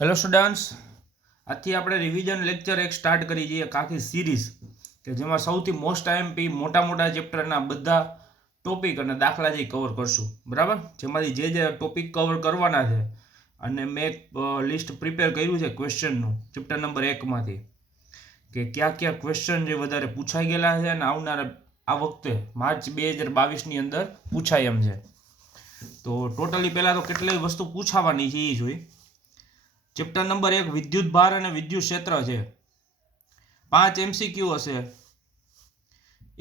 Hello students, આજથી આપણે revision lecture એક સ્ટાર્ટ કરી જઈએ આખી સિરીઝ કે જેમાં સૌથી મોસ્ટ આઈએમપી મોટા ચેપ્ટરના બધા ટોપિક અને દાખલા જે કવર કરશું. બરાબર, જેમાંથી જે ટોપિક કવર કરવાના છે અને મેં એક લિસ્ટ પ્રિપેર કર્યું છે ક્વેશ્ચનનું ચેપ્ટર નંબર 1માંથી કે કયા ક્વેશ્ચન જે વધારે પૂછાઈ ગયેલા છે અને આવનારા આ વખતે માર્ચ 2022ની અંદર પૂછાય એમ છે. તો ટોટલી પહેલાં તો કેટલી વસ્તુ પૂછાવાની છે એ જોઈ. ચેપ્ટર નંબર 1 વિદ્યુત ભાર અને વિદ્યુત ક્ષેત્ર છે. 5 MCQ હશે.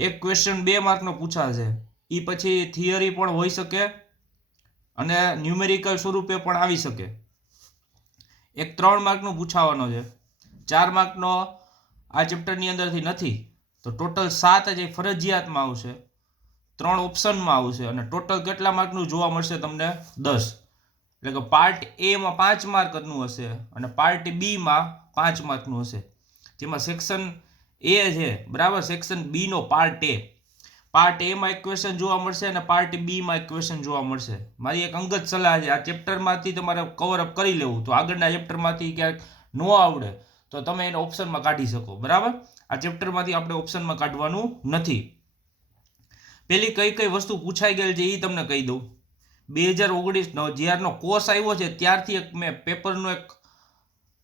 એક ક્વેશ્ચન 2 માર્કનો પૂછાશે. એ પછી થિયરી પણ હોઈ શકે અને ન્યુમેરિકલ સ્વરૂપે પણ આવી શકે. એક 3 માર્કનું પૂછાવાનો છે. 4 માર્કનો આ ચેપ્ટરની અંદરથી નથી, તો ટોટલ 7 જે ફરજિયાતમાં આવશે, 3 ઓપ્શનમાં આવશે અને ટોટલ કેટલા માર્કનું જોવા મળશે તમને? 10. એટલે કે પાર્ટ એ માં 5 માર્કનું હશે અને પાર્ટ બી માં 5 માર્કનું હશે. જેમાં સેક્શન એ છે, બરાબર, સેક્શન બી નો પાર્ટ એ. પાર્ટ એ માં એક ક્વેશ્ચન જોવા મળશે અને પાર્ટ બી માં એક ક્વેશ્ચન જોવા મળશે. મારી એક અંગત સલાહ છે, આ ચેપ્ટરમાંથી તમારે કવર અપ કરી લેવું, તો આગળના ચેપ્ટરમાંથી ક્યાંક ન આવડે તો તમે એને ઓપ્શનમાં કાઢી શકો. બરાબર, આ ચેપ્ટરમાંથી આપણે ઓપ્શનમાં કાઢવાનું નથી. પેલી કઈ વસ્તુ પૂછાઈ ગયેલ છે એ તમને કહી દઉં. 2019 જ્યારનો કોર્સ આવ્યો છે ત્યારથી મેં પેપરનું એક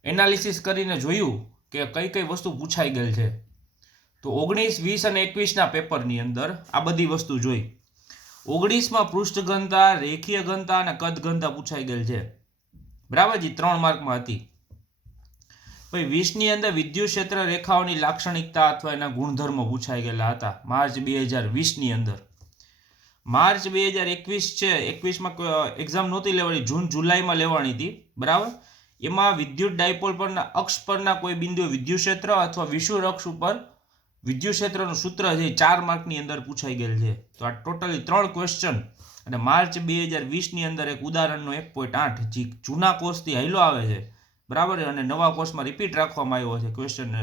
એનાલિસિસ કરીને જોયું કે કઈ વસ્તુ પૂછાઈ ગયેલ છે. તો 19, 20 અને 21ના પેપરની અંદર આ બધી વસ્તુ જોઈ. 19માં પૃષ્ઠ ઘનતા, રેખીય ઘનતા અને કદ ઘનતા પૂછાઈ ગયેલ છે. બરાબર જી, 3 માર્કમાં હતી. પછી 20ની અંદર વિદ્યુત ક્ષેત્ર રેખાઓની લાક્ષણિકતા અથવા એના ગુણધર્મો પૂછાઈ ગયેલા હતા માર્ચ 2020ની અંદર. માર્ચ 2021 છે, 21માં એક્ઝામ નહોતી લેવાની, જૂન જુલાઈમાં લેવાની હતી. બરાબર, એમાં વિદ્યુત ડાયપોલ પરના અક્ષ પરના કોઈ બિંદુએ વિદ્યુત ક્ષેત્ર અથવા વિષુવવૃત્ત અક્ષ ઉપર વિદ્યુત ક્ષેત્રનું સૂત્ર છે 4 માર્કની અંદર પૂછાઈ ગયેલ છે. તો આ ટોટલી 3 ક્વેશ્ચન અને માર્ચ 2020ની અંદર એક ઉદાહરણનો 1.8 જે જૂના કોર્સથી હાલ્યો આવે છે, બરાબર, અને નવા કોર્સમાં રિપીટ રાખવામાં આવ્યો છે ક્વેશ્ચન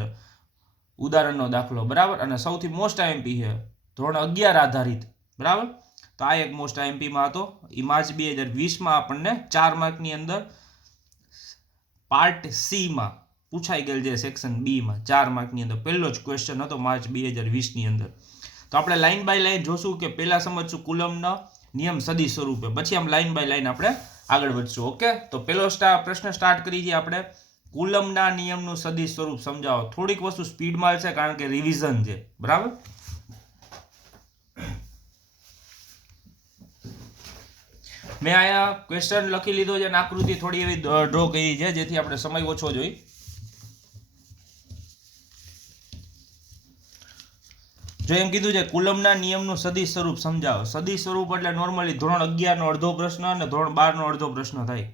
ઉદાહરણનો દાખલો. બરાબર, અને સૌથી મોસ્ટ આઈએમપી છે, ધોરણ 11 આધારિત. બરાબર, તો આ એક મોસ્ટ આઈએમપીમાં હતો. એ માર્ચ 2020માં આપણને 4 માર્કની અંદર પાર્ટ સી માં પૂછાઈ ગયેલ છે, સેક્શન બી માં 4 માર્કની અંદર પહેલો જ ક્વેશ્ચન હતો માર્ચ 2020ની અંદર. તો આપણે લાઈન બાય લાઈન જોશું કે પહેલા સમજશું કુલમ્બનો નિયમ સદિશ સ્વરૂપે, પછી આમ લાઈન બાય લાઈન આપણે આગળ વધશું. ઓકે, તો પહેલો પ્રશ્ન સ્ટાર્ટ કરી દઈએ આપણે. કુલમ્બના નિયમનું સદિશ સ્વરૂપ સમજાવો. થોડીક વસ્તુ સ્પીડમાં છે કારણ કે રિવિઝન છે. બરાબર, મેં અહીંયા ક્વેશ્ચન લખી લીધો છે અને આકૃતિ થોડી એવી ડ્રો કરી છે જેથી આપણે સમય ઓછો જોઈ. જો એમ કીધું છે કુલમ્બના નિયમનું સદિશ સ્વરૂપ સમજાવો. સદિશ સ્વરૂપ એટલે નોર્મલી ધોરણ 11નો અડધો પ્રશ્ન અને ધોરણ 12નો અડધો પ્રશ્ન થાય.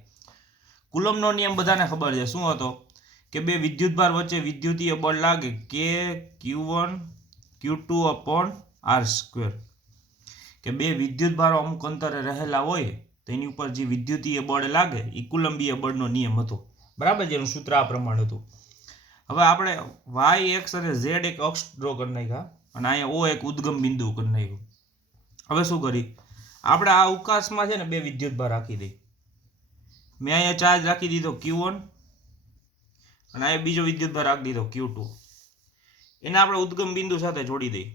કુલમ્બનો નિયમ બધાને ખબર છે. શું હતો કે બે વિદ્યુતભાર વચ્ચે વિદ્યુતીય બળ લાગે કે Q1 Q2 upon R², કે બે વિદ્યુતભારો અમુક અંતરે રહેલા હોય તો એની ઉપર જે વિદ્યુતીય બળ લાગે એ કુલમ્બીય બળનો નિયમ હતો. બરાબર, જેનું સૂત્ર આ પ્રમાણે હતું. હવે આપણે y, x અને z એક અક્ષ ડ્રો કરી નાખ્યા અને અહીંયા O એક ઉદ્ગમ બિંદુ કરી નાખ્યું. હવે શું કરી, આપણે આ અવકાશમાં છે ને બે વિદ્યુતભાર રાખી દઈ. મેં અહીંયા ચાર્જ રાખી દીધો Q1 અને અહીંયા બીજો વિદ્યુતભાર રાખી દીધો Q2. એને આપણે ઉદ્ગમ બિંદુ સાથે જોડી દઈ.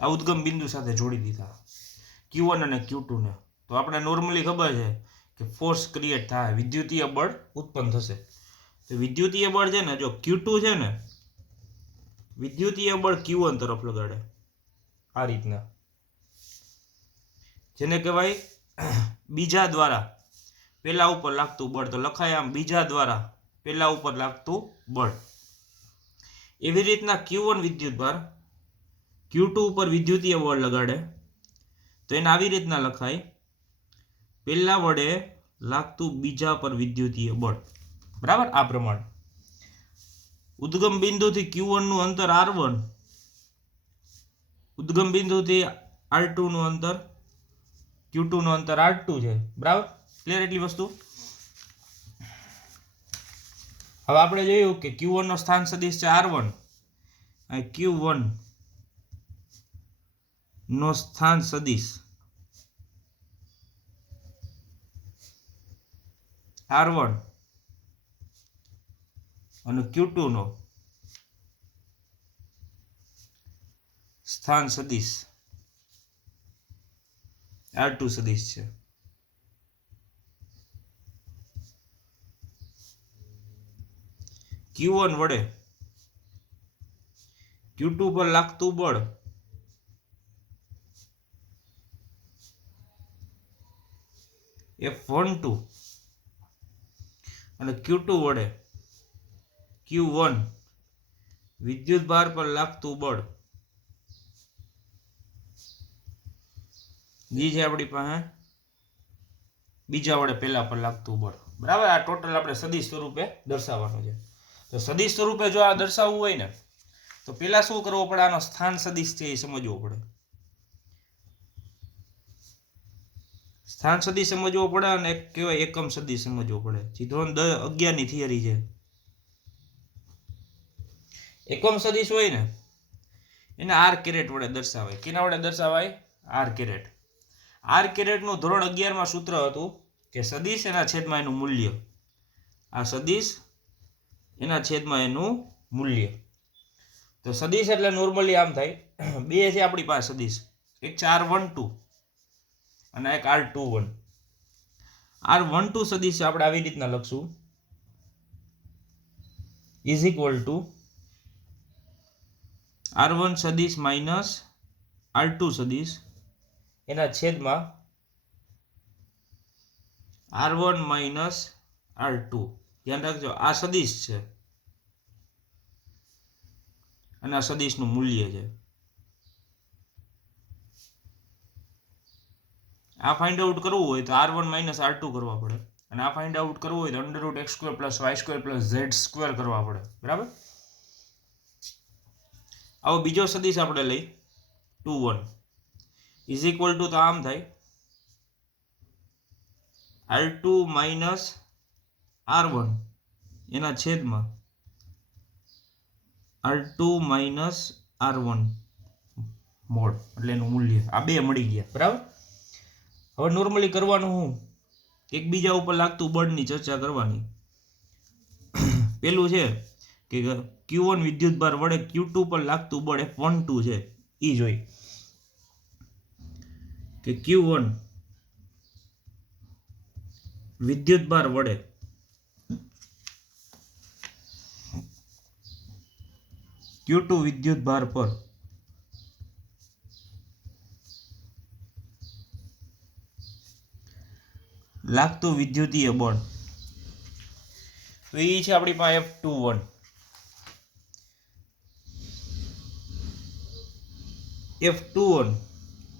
આ ઉદ્ગમ બિંદુ સાથે જોડી દીધા Q1 અને Q2 ને. તો આપણે નોર્મલી ખબર છે કે ફોર્સ ક્રિએટ થાય, વિદ્યુતીય બળ ઉત્પન્ન થશે. તો વિદ્યુતીય બળ છે ને, જો Q2 છે ને, વિદ્યુતીય બળ Q1 તરફ લગાડે આ રીતના, જેને કહેવાય બીજા દ્વારા પેલા ઉપર લાગતું બળ. તો લખાય આમ, બીજા દ્વારા પેલા ઉપર લાગતું બળ. એવી રીતના Q1 વિદ્યુતભાર Q2 ઉપર વિદ્યુતીય બળ લગાડે તો એને આવી રીતના લખાય, પહેલા વડે લાગતું બીજા પર વિદ્યુતીય બળ. બરાબર, આ પ્રમાણે. ઉદ્ગમ બિંદુથી Q1 નું અંતર R1, ઉદ્ગમ બિંદુથી R2 નું અંતર, Q2 નું અંતર R2 છે. બરાબર, ક્લિયર એટલી વસ્તુ. હવે આપણે જોયું કે Q1 નો સ્થાન સદિશ છે R1 અને Q1 નો સ્થાન સદિશ R1 અને Q2 નો સ્થાન સદિશ R2 સદિશ છે. Q1 વડે Q2 પર લાગતું બળ F12 અને Q2 વડે Q1 વિદ્યુત ભાર પર લાગતું બળ જે છે આપણી પાસે બીજા વડે પહેલા પર લાગતું બળ. બરાબર, આ ટોટલ આપણે સદિશ સ્વરૂપે દર્શાવવાનું છે. તો સદિશ સ્વરૂપે જો આ દર્શાવવું હોય ને તો પહેલા શું કરવું પડે? આનો સ્થાન સદિશ છે એ સમજવો પડે. સ્થાન સદિશ સમજવો પડે અને એક કહેવાય એકમ સદિશ સમજવો પડે. જે ધોરણ 11 ની થિયરી છે. એકમ સદિશ હોય ને એને આર કેરેટ વડે દર્શાવાય. કેના વડે દર્શાવાય? R caret. આર કેરેટ નું ધોરણ 11 માં સૂત્ર હતું કે સદિશ એના છેદમાં એનું મૂલ્ય. આ સદિશ એના છેદમાં એનું મૂલ્ય. તો સદિશ એટલે નોર્મલી આમ થાય, બે છે આપણી પાસે સદિશ, એક છે R12 અને એક R21. R12 સદિશ આપણે આવી રીતના લખશું ઇઝ ઇક્વલ ટુ R1 સદિશ માઇનસ R2 સદિશ એના છેદમાં R1 માઇનસ R2. ધ્યાન રાખજો, આ સદિશ છે અને આ સદિશનું મૂલ્ય છે. આ ફાઇન્ડ આઉટ કરવું હોય તો R1 માઇનસ R2 કરવા પડે અને આ ફાઇન્ડ આઉટ કરવું હોય તો √x² + y² + z² કરવા પડે. બરાબર. આવો બીજો સદિશ આપણે લઈ 2 1 ઇઝ ઇક્વલ ટુ, તો આમ થાય R2 માઇનસ R1 એના છેદમાં R2 માઇનસ R1 મોડ, એટલે એનું મૂલ્ય. આ બે મળી ગયા. બરાબર. હવે નોર્મલી કરવાનું હું એકબીજા ઉપર લાગતું બળની ચર્ચા કરવાની. પેલું છે કે Q1 વિદ્યુત ભાર વડે Q2 પર લાગતું બળ F12 છે એ જોઈ કે Q1 વિદ્યુત ભાર વડે Q2 વિદ્યુત ભાર પર લાગતું વિદ્યુતીય બળ. તો એ છે આપણી પાસે F21. F21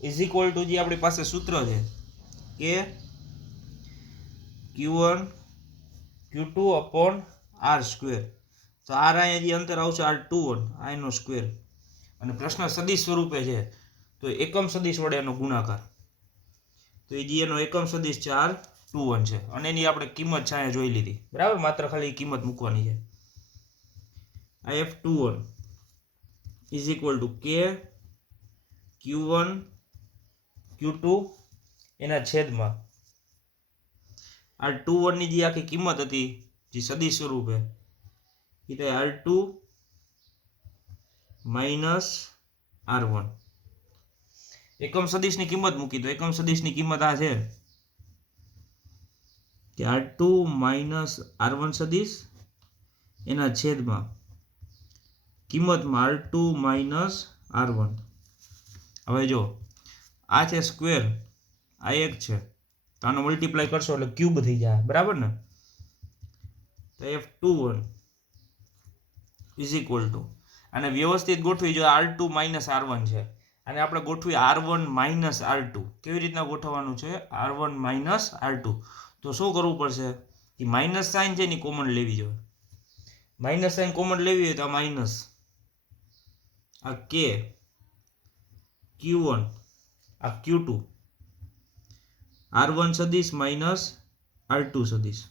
is equal to, જે આપણી પાસે સૂત્ર છે કે Q1 Q2 અપોન R². તો R અહીંયા જે અંતર આવશે R21, આ એનો સ્ક્વેર. અને પ્રશ્ન સદિશ સ્વરૂપે છે તો એકમ સદિશ વડે એનો ગુણાકાર. તો એ જે એનો એકમ સદિશ છે R21 છે અને એની આપણે કિંમત છે અહીંયા જોઈ લીધી. બરાબર. માત્ર ખાલી કિંમત મૂકવાની છે. આ F21 is equal to K Q1 Q2 એના છેદમાં R21 ની જે આખી કિંમત હતી જે સદિશ સ્વરૂપે એ થાય R2 માઇનસ R1. એકમ સદિશની કિંમત મૂકી તો એકમ સદિશની કિંમત આ છે કે R2 માઇનસ R1 સદિશ એના છેદમાં કિંમતમાં R2 માઇનસ R1. હવે જો આ છે સ્ક્વેર, આ એક છે તો આનો મલ્ટીપ્લાય કરશો એટલે ક્યુબ થઈ જાય. બરાબર ને. તો F21 ઇઝ ઇક્વલ ટુ, અને વ્યવસ્થિત ગોઠવી, જો R2 માઇનસ R1 છે અને આપણે ગોઠવી R1 માઇનસ R2. કેવી રીતના ગોઠવવાનું છે? R1 minus R2. તો શું કરવું પડશે? એ માઇનસ સાઇન છે એની કોમન લેવી જોઈએ. માઇનસ સાઇન કોમન લેવી હોય તો આ માઇનસ, આ K Q1 આ Q2, R1 સદિશ માઇનસ R2 સદિશ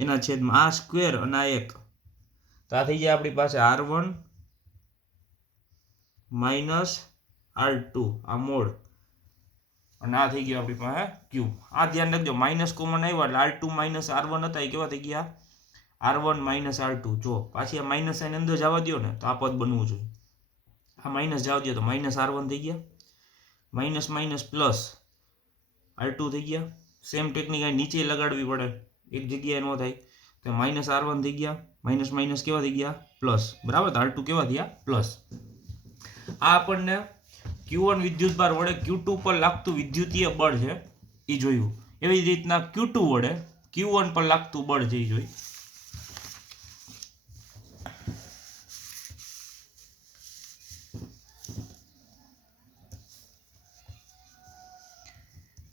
એના છેદમાં આ સ્ક્વેર અને આ એક. તો આ થઈ જાય આપણી પાસે R1 માઇનસ R2 આ મોડ અને આ થઈ ગયો આપણી પાસે ક્યુબ. આ ધ્યાન રાખજો, માઇનસ કોમન આવ્યા એટલે R2 માઇનસ R1 હતા એ કેવા થઈ ગયા R1 માઇનસ R2. જો પાછી આ માઇનસ સાઇન અંદર જવા દો ને તો આ પદ બનવું જોઈએ. આ માઇનસ જવા દો તો માઇનસ R1 થઈ ગયા, માઇનસ માઇનસ પ્લસ R2 થઈ ગયા. સેમ ટેકનિક આ નીચે લગાડવી પડે, એક જગ્યાએ ન થાય. તો માઇનસ R1 થઈ ગયા, માઇનસ માઇનસ કેવા થઈ ગયા પ્લસ, બરાબર. તો R2 કેવા થયા પ્લસ. આ આપણને Q1 વિદ્યુતભાર વડે Q2 પર લાગતું વિદ્યુતીય બળ છે એ જોયું. એવી જ રીતના Q2 વડે Q1 પર લાગતું બળ છે એ જોયું.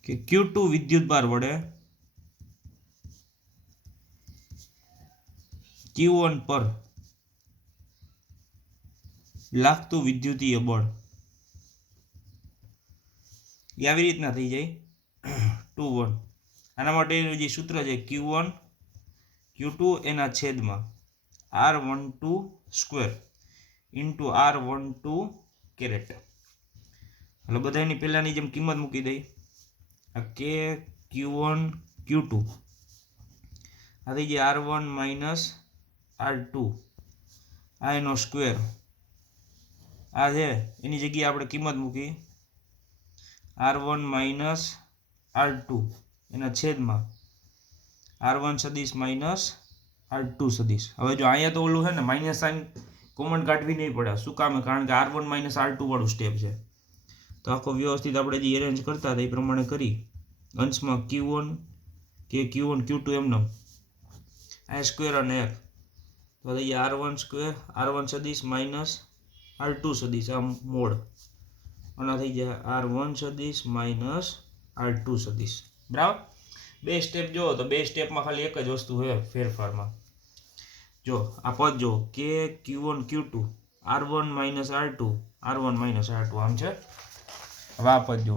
કે Q2 વિદ્યુતભાર વડે Q1 પર લાગતું વિદ્યુતીય બળ એ આવી રીતના થઈ જાય 2 1. આના માટેનું જે સૂત્ર છે Q1 Q2 એના છેદમાં R12 square into R12 caret. એટલે બધાની પહેલાની જેમ કિંમત મૂકી દઈ. આ કે Q1 Q2 આ થઈ જાય R1 માઇનસ R2 આ એનો સ્ક્વેર. આ છે એની જગ્યાએ આપણે કિંમત મૂકી R1 માઇનસ R2 એના છેદમાં R1 સદીશ માઇનસ R2 સદીશ. હવે જો અહીંયા તો ઓલું છે ને માઇનસ સાઇન કોમન કાઢવી નહીં પડે. શું કામ? કારણ કે R1 માઇનસ R2 વાળું સ્ટેપ છે. તો આખો વ્યવસ્થિત આપણે જે એરેન્જ કરતા હતા એ પ્રમાણે કરી અંશમાં Q1 કે Q1 Q2 એમનો આ સ્ક્વેર અને 1 તો થઈ જાય R1 સ્ક્વેર R1 સદીશ માઇનસ R2 સદીશ આ મોડ અને થઈ જાય R1 સદીશ માઇનસ R2 સદીશ, બરાબર. બે સ્ટેપ જો તો બે સ્ટેપમાં ખાલી એક જ વસ્તુ હોય ફેરફારમાં. જો આ પદ જો કે Q1 Q2 R1 minus R2 R1 minus R2 આમ છે. હવે આ પદ જો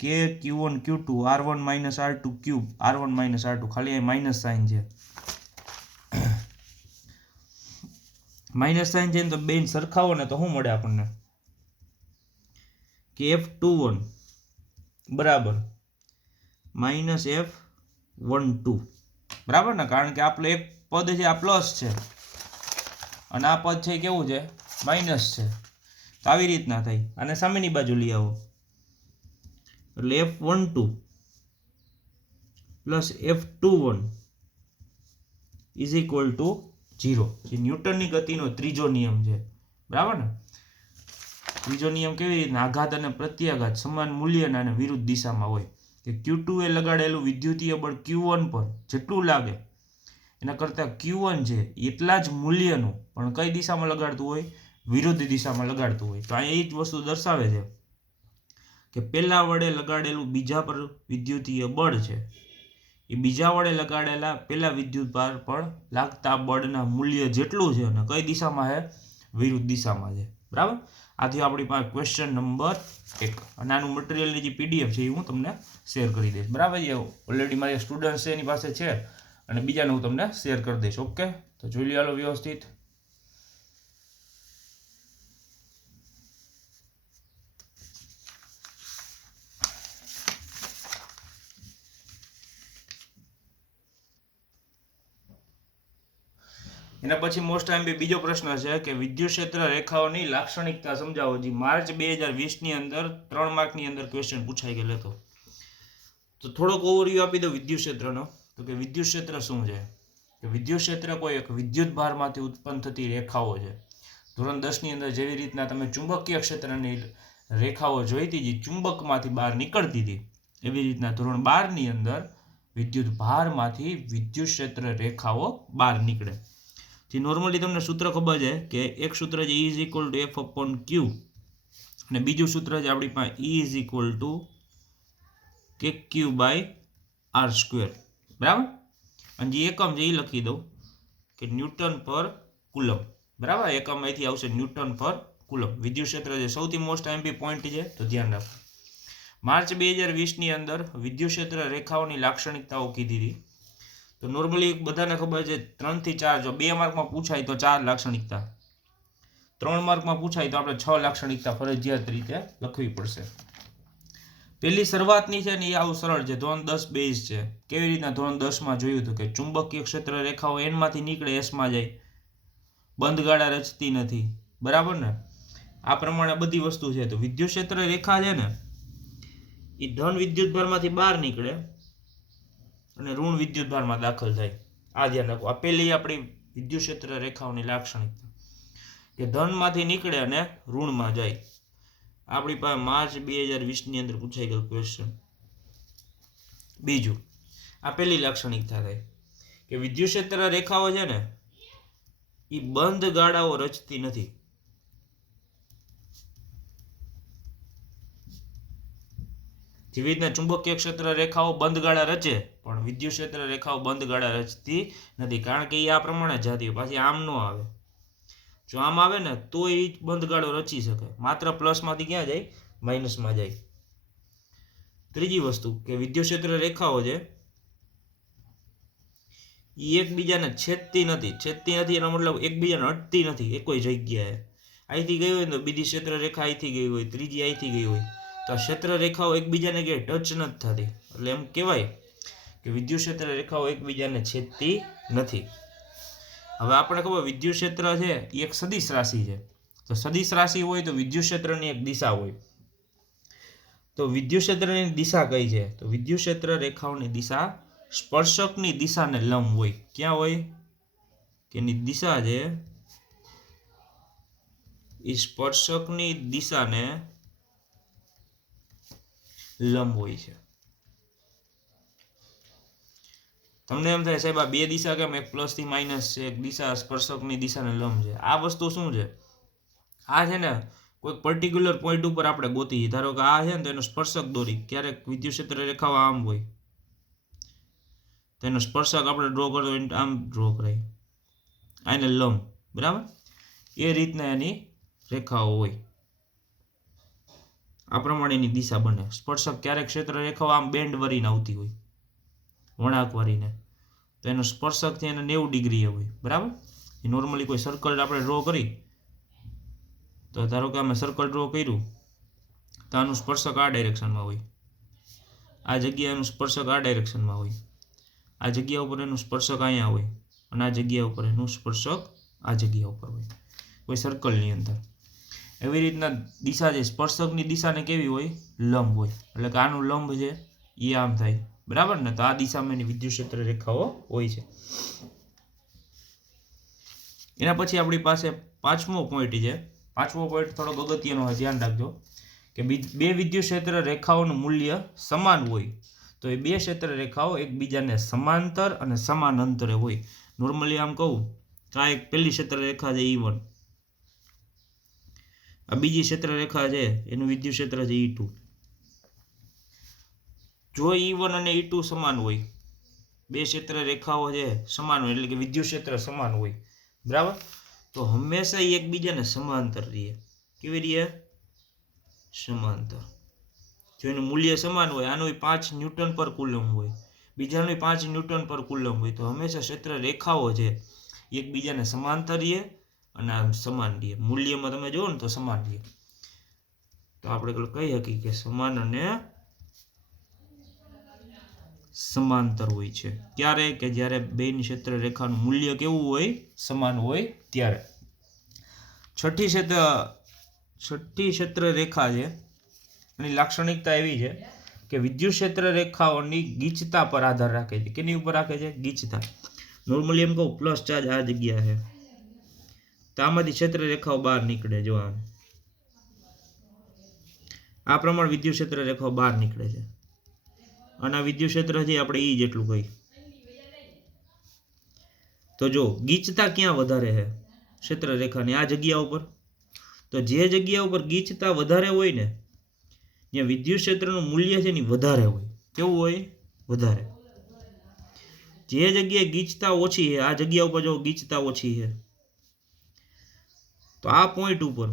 કે Q1 Q2 R1 minus R2 cube R1 minus R2 ખાલી અહીં માઇનસ સાઇન છે. માઇનસ સાઇન છે ને તો બેન સરખાવો ને તો શું મળે આપણને કે F21 બરાબર માઇનસ F12, બરાબર ને. કારણ કે આપણે એક પદ છે આ પ્લસ છે અને આ પદ છે કેવું છે માઇનસ છે. તો આવી રીતના થાય. અને સામેની બાજુ લઈ આવો એટલે F12 plus F21 is equal to 0. જે ન્યૂટનની ગતિનો ત્રીજો નિયમ છે, બરાબર ને. ત્રીજો નિયમ કેવી રીતના આઘાત અને પ્રત્યાઘાત સમાન મૂલ્યના અને વિરુદ્ધ દિશામાં હોય. કે Q2 એ લગાડેલું વિદ્યુતીય બળ Q1 પર જેટલું લાગે એના કરતાં Q1 છે એટલા જ મૂલ્યનું પણ કઈ દિશામાં લગાડતું હોય વિરુદ્ધ દિશામાં લગાડતું હોય. તો અહીંયા એ જ વસ્તુ દર્શાવે છે કે પહેલા વડે લગાડેલું બીજા પર વિદ્યુતીય બળ છે એ બીજા વડે લગાડેલા પહેલા વિદ્યુત ભાર પર લાગતા બળના મૂલ્ય જેટલું છે અને કઈ દિશામાં છે વિરુદ્ધ દિશામાં છે, બરાબર. આથી આપણી પાસે ક્વેશ્ચન નંબર 1 અને આનું મટીરિયલની જે PDF છે એ હું તમને શેર કરી દઈશ, બરાબર. એ ઓલરેડી મારા સ્ટુડન્ટ છે એની પાસે છે અને બીજાને હું તમને શેર કરી દઈશ. ઓકે, તો જોઈ લો વ્યવસ્થિત. એના પછી મોસ્ટ ટાઈમ બીજો પ્રશ્ન છે કે વિદ્યુત ક્ષેત્ર રેખાઓની લાક્ષણિકતા સમજાવો. જે માર્ચ 2020 અંદર 3 માર્કની અંદર ક્વેશ્ચન પૂછાઈ ગયેલો હતો. તો થોડોક ઓવરવ્યુ આપી દો વિદ્યુત ક્ષેત્રનો. તો કે વિદ્યુત ક્ષેત્ર શું છે? કે વિદ્યુત ક્ષેત્ર કોઈ એક વિદ્યુત ભારમાંથી ઉત્પન્ન થતી રેખાઓ છે. ધોરણ 10 ની અંદર જેવી રીતના તમે ચુંબકીય ક્ષેત્રની રેખાઓ જોઈ હતી જે ચુંબકમાંથી બહાર નીકળતી હતી એવી રીતના ધોરણ 12 ની અંદર વિદ્યુત ભારમાંથી વિદ્યુત ક્ષેત્ર રેખાઓ બહાર નીકળે. જે નોર્મલી તમને સૂત્ર ખબર છે કે એક સૂત્ર છે E = F/Q અને બીજું સૂત્ર છે આપણી પાસે E = KQ/R², બરાબર. અને જે એકમ છે એ લખી દઉં કે ન્યૂટન પર કુલમ, બરાબર. એકમ અહીંથી આવશે ન્યૂટન પર કુલમ. વિદ્યુત ક્ષેત્ર છે સૌથી મોસ્ટ MP પોઈન્ટ છે, તો ધ્યાન રાખો. માર્ચ 2020 ની અંદર વિદ્યુત ક્ષેત્ર રેખાઓની લાક્ષણિકતાઓ કીધી હતી. તો નોર્મલી બધાને ખબર છે 3 થી 4, જો 2 માર્કમાં પૂછાય તો 4 લાક્ષણિકતા, 3 માર્કમાં પૂછાય તો આપણે 6 લાક્ષણિકતા ફરજિયાત રીતે લખવી પડશે. પેલી શરૂઆતની છે ને એ આવું સરળ છે, ધોરણ 10 બેઝ છે. કેવી રીતના ધોરણ 10માં જોયું હતું કે ચુંબકીય ક્ષેત્ર રેખાઓ એનમાંથી નીકળે એસમાં જાય, બંધ ગાળા રચતી નથી, બરાબર ને? આ પ્રમાણે બધી વસ્તુ છે. તો વિદ્યુત ક્ષેત્ર રેખા છે ને એ ધન વિદ્યુતભારમાંથી બહાર નીકળે અને ઋણ વિદ્યુતભારમાં દાખલ થાય. આ ધ્યાન રાખો. આ પેલી આપણી વિદ્યુત ક્ષેત્ર રેખાઓની લાક્ષણિકતા કે ધનમાંથી નીકળે અને ઋણમાં જાય. આપણી પાસે માર્ચ 2020 ની અંદર પૂછાઈ ગયેલ ક્વેશ્ચન. બીજું, આ પેલી લાક્ષણિકતા થાય કે વિદ્યુત ક્ષેત્ર રેખાઓ છે ને એ બંધ ગાળાઓ રચતી નથી. જેવી રીતના ચુંબકીય ક્ષેત્ર રેખાઓ બંધ ગાળા રચે, પણ વિદ્યુત ક્ષેત્ર રેખાઓ બંધ ગાળા રચતી નથી, કારણ કે એ આ પ્રમાણે જાતી હોય. પાછી આમ ન આવે. જો આમ આવે ને તો એ બંધ ગાળો રચી શકે, માત્ર પ્લસમાંથી ક્યાં જાય? માઇનસમાં જાય. ત્રીજી વસ્તુ કે વિદ્યુત ક્ષેત્ર રેખાઓ છે એ એકબીજાને છેદતી નથી. એનો મતલબ એકબીજાને અટતી નથી એ કોઈ જગ્યાએ. અહીંથી ગઈ હોય ને તો બીજી ક્ષેત્ર રેખા અહીંથી ગઈ હોય, ત્રીજી અહીંથી ગઈ હોય, તો ક્ષેત્ર રેખાઓ એકબીજાને ક્યાંય ટચ નથી થતી. એટલે એમ કહેવાય કે વિદ્યુત ક્ષેત્ર રેખાઓ એકબીજાને છેદતી નથી. હવે આપણે ખબર વિદ્યુત ક્ષેત્ર છે એ એક સદિશ રાશિ છે. તો સદિશ રાશિ હોય તો વિદ્યુત ક્ષેત્રની એક દિશા હોય. તો વિદ્યુત ક્ષેત્રની દિશા કઈ છે? તો વિદ્યુત ક્ષેત્ર રેખાઓની દિશા સ્પર્શકની દિશાને લંબ હોય. ક્યાં હોય? કે એની દિશા છે એ સ્પર્શકની દિશાને લંબ હોય છે. તમને એમ થાય સાહેબ આ બે દિશા કેમ? એક પ્લસ થી માઇનસ છે, એક દિશા સ્પર્શકની દિશાને લંબ છે. આ વસ્તુ શું છે? આ છે ને કોઈ પર્ટિક્યુલર પોઈન્ટ ઉપર આપણે ગોતી. ધારો કે આ છે ને તો એનો સ્પર્શક દોરી. ક્યારેક વિદ્યુત ક્ષેત્ર રેખાઓ આમ હોય તો એનો સ્પર્શક આપણે ડ્રો કરવો આમ ડ્રો કરાય, આને લંબ, બરાબર? એ રીતના એની રેખાઓ હોય. આ પ્રમાણેની દિશા બને. સ્પર્શક ક્યારેક ક્ષેત્ર રેખાઓ આમ બેન્ડ વરીને આવતી હોય, વળાંક વરીને, તો એનો સ્પર્શકથી એને 90 ડિગ્રીએ હોય, બરાબર? એ નોર્મલી કોઈ સર્કલ આપણે ડ્રો કરી, તો ધારો કે અમે સર્કલ ડ્રો કર્યું તો આનું સ્પર્શક આ ડાયરેક્શનમાં હોય, આ જગ્યાએ સ્પર્શક આ ડાયરેક્શનમાં હોય, આ જગ્યા ઉપર એનું સ્પર્શક અહીંયા હોય, અને આ જગ્યા ઉપર એનું સ્પર્શક આ જગ્યા ઉપર હોય, કોઈ સર્કલની અંદર. એવી રીતના દિશા છે, સ્પર્શકની દિશાને કેવી હોય? લંબ હોય. એટલે કે આનું લંબ છે એ આમ થાય, બરાબર ને? તો આ દિશામાં એની વિદ્યુત ક્ષેત્ર રેખાઓ હોય છે. એના પછી આપણી પાસે પાંચમો પોઈન્ટ છે. પાંચમો પોઈન્ટ થોડોક અગત્યનો હોય, ધ્યાન રાખજો કે બે વિદ્યુત ક્ષેત્ર રેખાઓનું મૂલ્ય સમાન હોય તો એ બે ક્ષેત્ર રેખાઓ એકબીજાને સમાંતર અને સમાન અંતરે હોય. નોર્મલી આમ કહું તો આ એક પહેલી ક્ષેત્ર રેખા છે E1, આ બીજી ક્ષેત્ર રેખા છે એનું વિદ્યુત ક્ષેત્ર છે E2. જો E1 અને E2 સમાન હોય, બે ક્ષેત્ર રેખાઓ છે સમાન હોય, એટલે કે વિદ્યુત ક્ષેત્ર સમાન હોય, બરાબર? તો હંમેશા એકબીજાને સમાંતર રહે. કેવી રહે? સમાંતર. જો એનું મૂલ્ય સમાન હોય, આનું 5 ન્યૂટન પર કુલમ હોય, બીજાનું 5 ન્યૂટન પર કુલમ હોય, તો હંમેશા ક્ષેત્ર રેખાઓ છે એકબીજાને સમાંતર રહે અને આમ સમાન રહે. મૂલ્યમાં તમે જુઓ ને તો સમાન રહે. તો આપણે કહી શકીએ કે સમાન અને સમાંતર હોય છે. ક્યારે? કે જ્યારે બેની ક્ષેત્ર રેખાનું મૂલ્ય કેવું હોય? સમાન હોય ત્યારે. છઠ્ઠી ક્ષેત્ર રેખા છે એની લાક્ષણિકતા એવી છે કે વિદ્યુત ક્ષેત્ર રેખાઓની ગીચતા પર આધાર રાખે છે. કેની ઉપર રાખે છે? ગીચતા. નોર્મલી એમ કહું પ્લસ ચાર્જ આ જગ્યા છે તો આમાંથી ક્ષેત્ર રેખાઓ બહાર નીકળે. જો આ પ્રમાણે વિદ્યુત ક્ષેત્ર રેખાઓ બહાર નીકળે છે, અને આ વિદ્યુત ક્ષેત્ર છે આપણે E જેટલું કહી. તો જો ગીચતા ક્યાં વધારે છે ક્ષેત્ર રેખાની? આ જગ્યા ઉપર. તો જે જગ્યા ઉપર ગીચતા વધારે હોય ને ત્યાં વિદ્યુત ક્ષેત્રનું મૂલ્ય છે ને વધારે હોય. કેવું હોય? વધારે. જે જગ્યાએ ગીચતા ઓછી છે, આ જગ્યા ઉપર જો ગીચતા ઓછી છે તો આ પોઈન્ટ ઉપર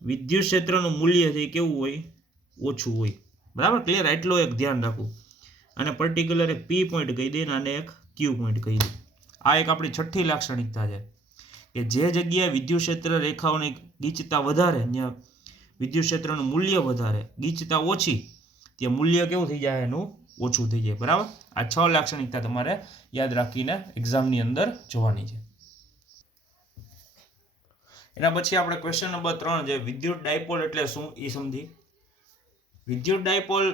વિદ્યુત ક્ષેત્રનું મૂલ્ય છે કેવું હોય? ઓછું હોય, બરાબર? ક્લિયર? એટલો એક ધ્યાન રાખવું. અને પર્ટિક્યુલર એક P પોઈન્ટ કહી દે અને એક Q પોઈન્ટ કહી દે. આ એક આપણી છઠ્ઠી લાક્ષણિકતા છે કે જે જગ્યાએ વિદ્યુત ક્ષેત્ર રેખાઓની ગીચતા વધારે ત્યાં વિદ્યુત ક્ષેત્રનું મૂલ્ય વધારે, ગીચતા ઓછી, ત્યાં મૂલ્ય કેવું થઈ જાય? એનું ઓછું થઈ જાય. બરાબર. આ 6 લાક્ષણિકતા તમારે યાદ રાખીને એક્ઝામની અંદર જોવાની છે. એના પછી આપણે ક્વેશ્ચન નંબર 3 જે વિદ્યુત ડાયપોલ એટલે શું એ સમજી. વિદ્યુત ડાયપોલ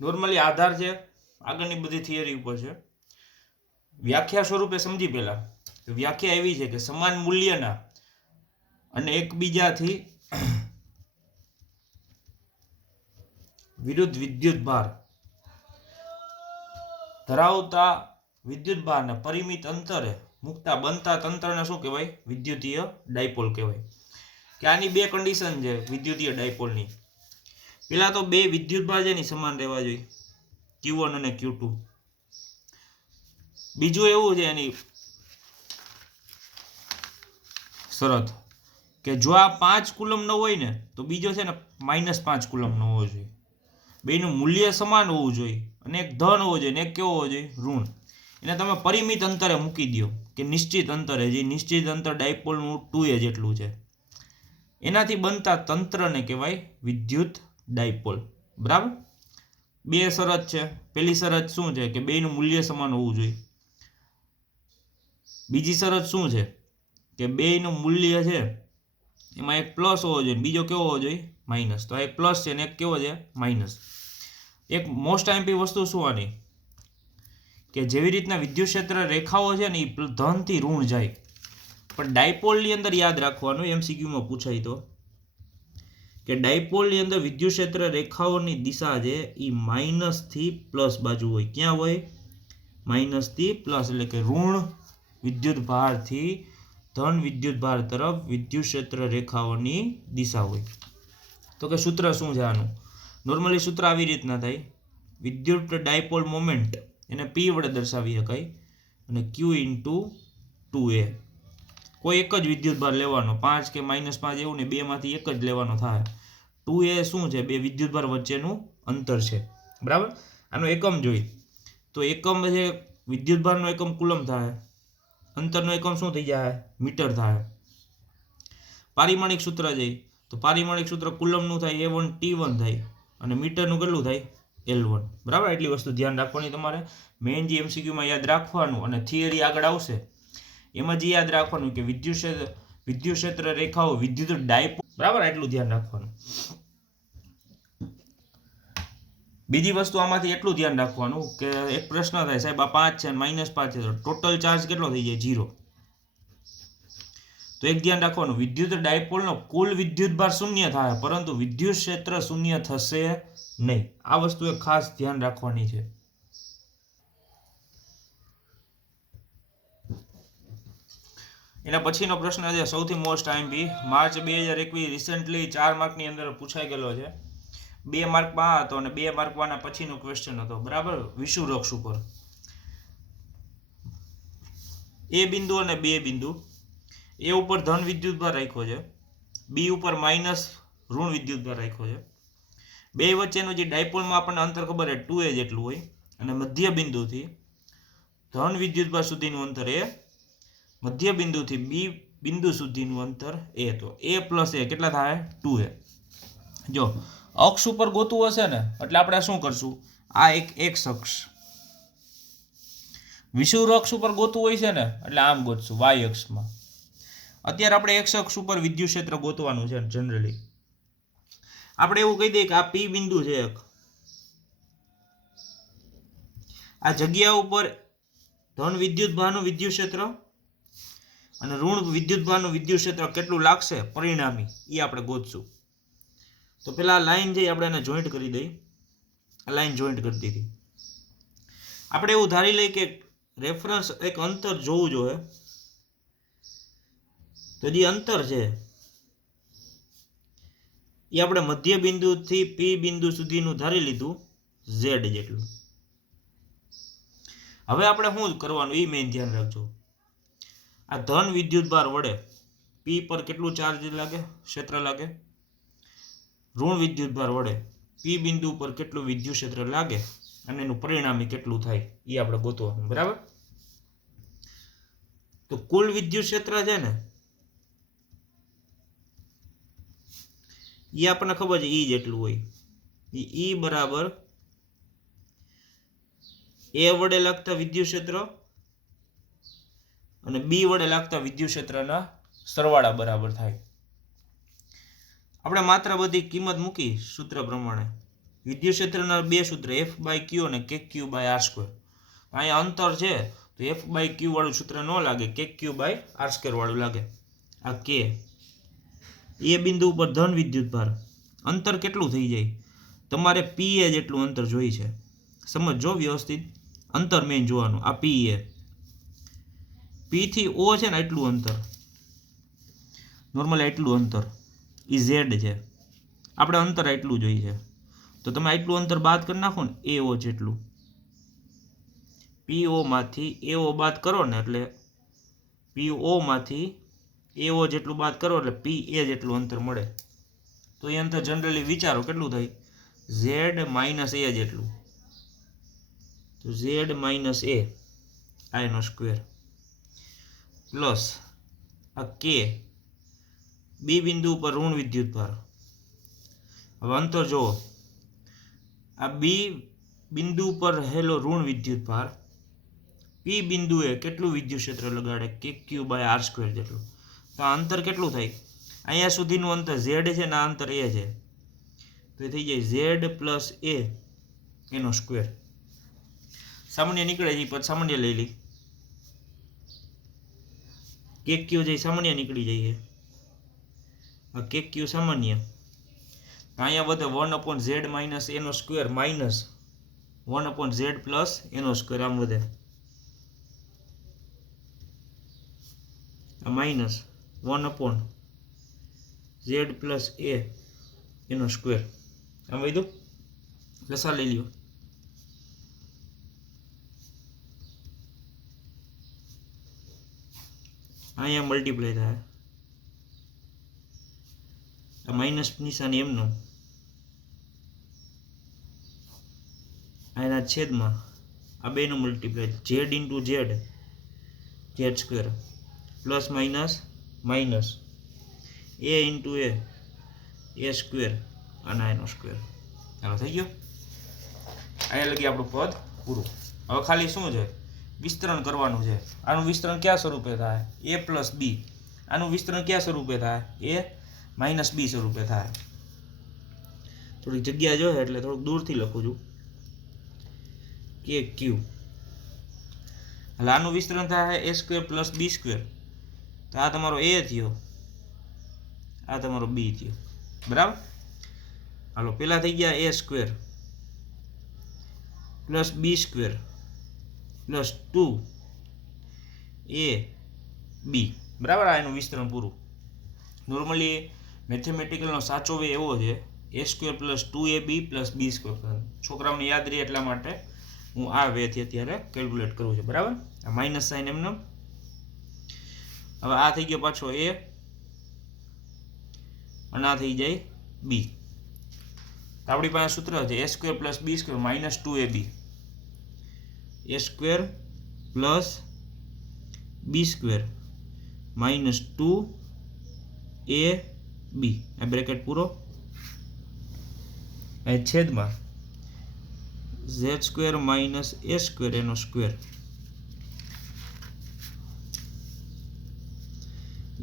નોર્મલી આધાર છે આગળની બધી થિયરી ઉપર છે. વ્યાખ્યા સ્વરૂપે સમજી પહેલા. વ્યાખ્યા એવી છે કે સમાન મૂલ્યના અને એકબીજાથી વિરુદ્ધ વિદ્યુત ભાર ધરાવતા વિદ્યુત ભારને પરિમિત અંતરે મુકતા બનતા તંત્રને શું કહેવાય? વિદ્યુતીય ડાયપોલ કહેવાય. કે આની બે કન્ડિશન છે વિદ્યુતીય ડાયપોલની. પેલા તો બે વિદ્યુત ભાર જેની સમાન રહેવા જોઈએ, Q1 અને Q2. બીજું એવું છે એની શરત કે જો આ 5 કુલમ નો હોય ને તો બીજો છે ને -5 કુલમ નો હોવો જોઈએ. બેનું મૂલ્ય સમાન હોવું જોઈએ અને એક ધન હોવો જોઈએ ને એક કેવો હોવો જોઈએ? ઋણ. એને તમે પરિમિત અંતરે મૂકી દો કે નિશ્ચિત અંતરે, જે નિશ્ચિત અંતર ડાયપોલનું 2a જેટલું છે, એનાથી બનતા તંત્રને કહેવાય વિદ્યુત ડાયપોલ. બરાબર. બે શરત છે. પહેલી શરત શું છે? કે બેનું મૂલ્ય સમાન હોવું જોઈએ. બીજી શરત શું છે? કે બેનું મૂલ્ય છે એમાં એક પ્લસ હોવો જોઈએ, બીજો કેવો હોવો જોઈએ? માઇનસ. તો એક પ્લસ છે ને એક કેવો છે? માઇનસ. એક મોસ્ટ આઈમ્પી વસ્તુ શું આની? કે જેવી રીતના વિદ્યુત ક્ષેત્ર રેખાઓ છે ને એ ધનથી ઋણ જાય, પણ ડાયપોલની અંદર યાદ રાખવાનું, MCQમાં પૂછાય તો, કે ડાયપોલની અંદર વિદ્યુત ક્ષેત્ર રેખાઓની દિશા છે એ માઇનસથી પ્લસ બાજુ હોય. ક્યાં હોય? માઇનસથી પ્લસ, એટલે કે ઋણ વિદ્યુત ભારથી ધન વિદ્યુત ભાર તરફ વિદ્યુત ક્ષેત્ર રેખાઓની દિશા હોય. તો કે સૂત્ર શું છે આનું? નોર્મલી સૂત્ર આવી રીતના થાય. વિદ્યુત ડાયપોલ મોમેન્ટ એને P વડે દર્શાવી શકાય અને Q × 2a. કોઈ એક જ વિદ્યુત ભાર લેવાનો, 5 કે -5 એવું ને, બેમાંથી એક જ લેવાનો થાય. 2a શું છે? બે વિદ્યુત ભાર વચ્ચેનું અંતર છે. બરાબર. આનો એકમ જોઈ તો એકમ છે વિદ્યુત ભારનો એકમ કુલમ થાય, અંતરનો એકમ શું થઈ જાય? મીટર થાય. પારિમાણિક સૂત્ર જઈ તો પારિમાણિક સૂત્ર કુલમનું થાય A1 T1 થાય અને મીટરનું કેટલું થાય? L1. બરાબર. એટલી વસ્તુ ધ્યાન રાખવાની તમારે. મેઇન જે MCQમાં યાદ રાખવાનું અને થિયરી આગળ આવશે એમાં જે યાદ રાખવાનું કે વિદ્યુત ક્ષેત્ર રેખાઓ વિદ્યુત ડાયપોલ. બરાબર. એટલું ધ્યાન રાખવાનું. બીજી વસ્તુ આમાંથી એટલું ધ્યાન રાખવાનું કે એક પ્રશ્ન થાય, સાહેબ આ 5 છે -5 છે તો ટોટલ ચાર્જ કેટલો થઈ જાય? 0. તો એક ધ્યાન રાખવાનું, વિદ્યુત ડાયપોલનો કુલ વિદ્યુત ભાર શૂન્ય થાય પરંતુ વિદ્યુત ક્ષેત્ર શૂન્ય થશે નહીં. આ વસ્તુ એક ખાસ ધ્યાન રાખવાની છે. એના પછીનો પ્રશ્ન છે સૌથી મોસ્ટ આઈએમપી, માર્ચ 2021 રિસેન્ટલી 4 માર્કની અંદર પૂછાઈ ગયેલો છે. 2 માર્કમાં હતો અને 2 માર્કવાના પછીનો ક્વેશ્ચન હતો. બરાબર. વિષુવૃક્ષ ઉપર એ બિંદુ અને બે બિંદુ, એ ઉપર ધન વિદ્યુત ભાર રાખ્યો છે, બી ઉપર માઇનસ ઋણ વિદ્યુત ભાર રાખ્યો છે. બે વચ્ચેનું જે ડાયપોલમાં આપણને અંતર ખબર છે 2a જેટલું હોય અને મધ્ય બિંદુથી ધન વિદ્યુત ભાર સુધીનું અંતર એ, મધ્ય બિંદુથી બી બિંદુ સુધીનું અંતર એ. તો a + a કેટલા થાય? 2a. જો અક્ષ ઉપર ગોતવું હશે ને એટલે આપણે શું કરશું? આ એક એક્સ અક્ષ. વિષુવવૃક્ષ અક્ષ ઉપર ગોતવું હોય છે ને એટલે આમ ગોતશું વાય અક્ષમાં. અત્યારે આપણે એક્સ અક્ષ ઉપર વિદ્યુત ક્ષેત્ર ગોતવાનું છે. જનરલી આપણે એવું કહી દઈએ કે આ પી બિંદુ છે એક, આ જગ્યા ઉપર ધન વિદ્યુત ભારનું વિદ્યુત ક્ષેત્ર અને ઋણ વિદ્યુત ભારનું વિદ્યુત ક્ષેત્ર કેટલું લાગશે પરિણામી, એ આપણે ગોતશું. તો પેલા આ લાઈન જે આપણે એને જોઈન્ટ કરી દઈએ, આ લાઈન જોઈન્ટ કરી દીધી. આપણે એવું ધારી લઈએ કે રેફરન્સ એક અંતર જોવું જોઈએ. તો જે અંતર છે એ આપણે મધ્ય બિંદુથી પી બિંદુ સુધીનું ધારી લીધું z જેટલું. હવે આપણે શું કરવાનું એ મેઇન ધ્યાન રાખજો. આ ધન વિદ્યુત ભાર વડે પી પર કેટલું ચાર્જ લાગે? ક્ષેત્ર લાગે. ઋણ વિદ્યુત ભાર વડે પી બિંદુ પર કેટલું વિદ્યુત ક્ષેત્ર લાગે અને એનું પરિણામી કેટલું થાય એ આપણે ગોતવાનું. બરાબર. તો કુલ વિદ્યુત ક્ષેત્ર છે ને એ આપણને ખબર છે ઈ જેટલું હોય. ઈ બરાબર એ વડે લાગતા વિદ્યુત ક્ષેત્ર અને બી વડે લાગતા વિદ્યુત ક્ષેત્રના સરવાળા બરાબર થાય. આપણે માત્ર બધી કિંમત મૂકી સૂત્ર પ્રમાણે. વિદ્યુત ક્ષેત્રના બે સૂત્ર F/Q અને KQ/R². અહીંયા અંતર છે તો F/Q વાળું સૂત્ર ન લાગે, KQ/R² વાળું લાગે. આ K એ બિંદુ ઉપર ધન વિદ્યુત ભાર. અંતર કેટલું થઈ જાય? તમારે PA જેટલું અંતર જોઈ છે. સમજો વ્યવસ્થિત, અંતર મેઇન જોવાનું. આ PA, P થી O છે ને એટલું અંતર, નોર્મલી એટલું અંતર એ Z છે. આપણે અંતર એટલું જોઈએ છે તો તમે એટલું અંતર બાદ કરી નાખો ને AO જેટલું. PO માંથી AO બાદ કરો ને એટલે PO માંથી AO જેટલું બાદ કરો એટલે PA જેટલું અંતર મળે. તો એ અંતર જનરલી વિચારો કેટલું થાય? Z માઇનસ A જેટલું. તો Z માઇનસ A એનો સ્ક્વેર પ્લસ આ K બી બિંદુ ઉપર ઋણ વિદ્યુત ભાર. હવે અંતર જુઓ, આ બી બિંદુ પર રહેલો ઋણ વિદ્યુત ભાર પી બિંદુએ કેટલું વિદ્યુત ક્ષેત્ર લગાડે? KQ/R² જેટલું. તો આ અંતર કેટલું થાય? અહીંયા સુધીનું અંતર Z છે ને આ અંતર A છે, તો એ થઈ જાય Z પ્લસ A એનો સ્ક્વેર. સામાન્ય નીકળે છે પછી સામાન્ય લઈ લઈ. KQ જે સામાન્ય નીકળી જાય, આ KQ સામાન્ય, અહીંયા વધે 1/Z માઇનસ એનો સ્ક્વેર માઇનસ 1/Z પ્લસ એનો સ્ક્વેર. આમ વધે માઇનસ 1/Z પ્લસ A એનો સ્ક્વેર. આમ વધ્યું, લસા લઈ લ્યો. અહીંયા મલ્ટીપ્લાય થાય, આ માઇનસ નિશાની એમનો, એના છેદમાં આ બેનું multiply Z into Z square plus minus minus A into A square અને એનો સ્ક્વેર. ચાલો થઈ ગયો. અહીંયા લગી આપણું પદ પૂરું. હવે ખાલી શું છે? વિસ્તરણ કરવાનું છે. આનું વિસ્તરણ કયા સ્વરૂપે થાય? A પ્લસ બી. આનું વિસ્તરણ કયા સ્વરૂપે થાય? A માઇનસ બી સ્વરૂપે થાય. થોડીક જગ્યા જોઈએ એટલે થોડુંક દૂરથી લખું છું. KQ એટલે આનું વિસ્તરણ થાય A² પ્લસ B². તો આ તમારો A થયો, આ તમારો B થયો. બરાબર. હાલો, પેલા થઈ ગયા A² plus B² plus 2AB. બરાબર. આ એનું વિસ્તરણ પૂરું. નોર્મલી મેથેમેટિકલનો સાચો વે એવો છે A² plus 2AB plus B². છોકરાઓને યાદ રહે એટલા માટે હું આ વેથી અત્યારે કેલ્ક્યુલેટ કરું છું. બરાબર. આ માઇનસ સાઇન એમને. હવે આ થઈ ગયો પાછો A અને આ થઈ જાય B. આપણી પાસે સૂત્ર છે A² plus B² minus 2AB. A² plus B² minus 2AB. આ બ્રેકેટ પૂરો. અહીં છેદમાં Z² માઇનસ A² એનો square.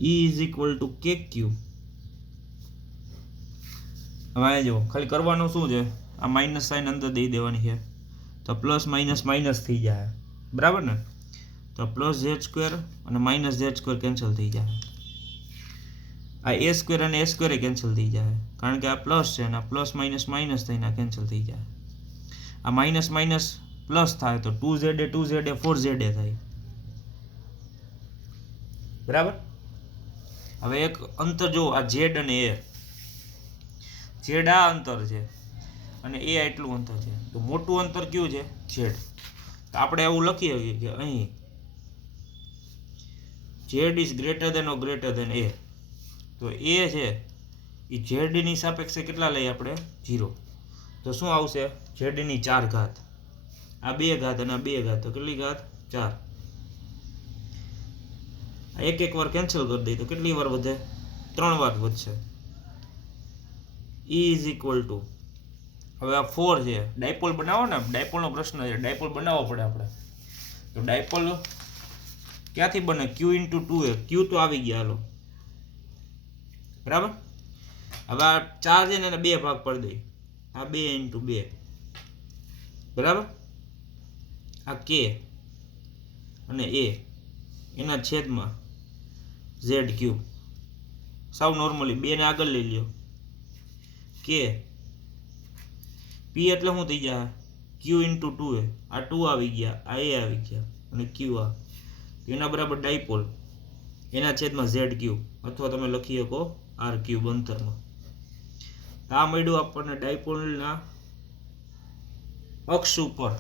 E is equal to KQ. હવે જો ખાલી કરવાનું શું છે? આ માઇનસ સાઇન અંદર દઈ દેવાની છે તો પ્લસ માઇનસ માઇનસ થઈ જાય. બરાબર ને? તો પ્લસ Z² અને માઇનસ Z² કેન્સલ થઈ જાય. આ A² અને A² કેન્સલ થઈ જાય કારણ કે આ પ્લસ છે અને આ પ્લસ માઇનસ માઇનસ થઈને આ કેન્સલ થઈ જાય. આ માઇનસ માઇનસ પ્લસ થાય તો 2Z 2Z 4Z થાય. બરાબર. હવે એક અંતર જો આ Z અને A. Z આ અંતર છે અને A એટલું અંતર છે. તો મોટું અંતર કયું છે? Z. તો આપણે એવું લખી શકીએ કે અહીં Z is greater than or greater than A. તો A છે એ Z ની સાપેક્ષે કેટલા લઈએ આપણે? 0. તો શું આવશે? Z ની 4 ઘાત. આ 2 ઘાત અને આ 2 ઘાત. તો કેટલી ઘાત? 4. એક વાર કેન્સલ કરી દઈએ તો કેટલી વાર વધે? 3 વાર વધશે. E ઇઝ ઇક્વલ ટુ, હવે આ 4 છે, ડાયપોલ બનાવો ને, ડાયપોલનો પ્રશ્ન છે, ડાયપોલ બનાવવો પડે આપણે. તો ડાયપોલ ક્યાંથી બને? Q ઇન્ટુ 2A, Q તો આવી ગયા, હાલો બરાબર. હવે આ 4 છે ને એને 2 ભાગ પડી દઈ, આ 2 ઇન્ટુ 2 બરાબર. આ K અને A એના છેદમાં ZQ, સાવ નોર્મલી 2 ને આગળ લઈ લ્યો. K P એટલે શું થઈ જાય? Q ઇન્ટુ 2A, આ 2 આવી ગયા, આ A આવી ગયા અને Q આ, એના બરાબર ડાયપોલ એના છેદમાં ZQ, અથવા તમે લખી શકો RQ અંતરમાં. આ મળ્યું આપણને ડાયપોલના અક્ષ ઉપર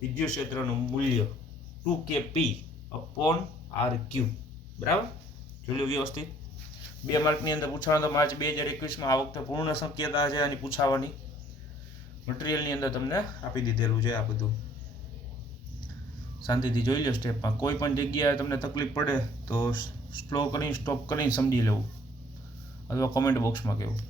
વિદ્યુત ક્ષેત્રનું મૂલ્ય 2kP અપોન RQ, બરાબર. જોયું વ્યવસ્થિત. 2 માર્કની અંદર પૂછવાનો તો માર્ચ 2021માં આ વખતે પૂર્ણ શક્યતા છે આની પૂછાવાની. મટીરિયલની અંદર તમને આપી દીધેલું છે આ બધું, શાંતિથી જોઈ લો સ્ટેપમાં. કોઈ પણ જગ્યાએ તમને તકલીફ પડે તો સ્લો કરીને સ્ટોપ કરીને સમજી લેવું, અથવા કોમેન્ટ બોક્સમાં કહેવું.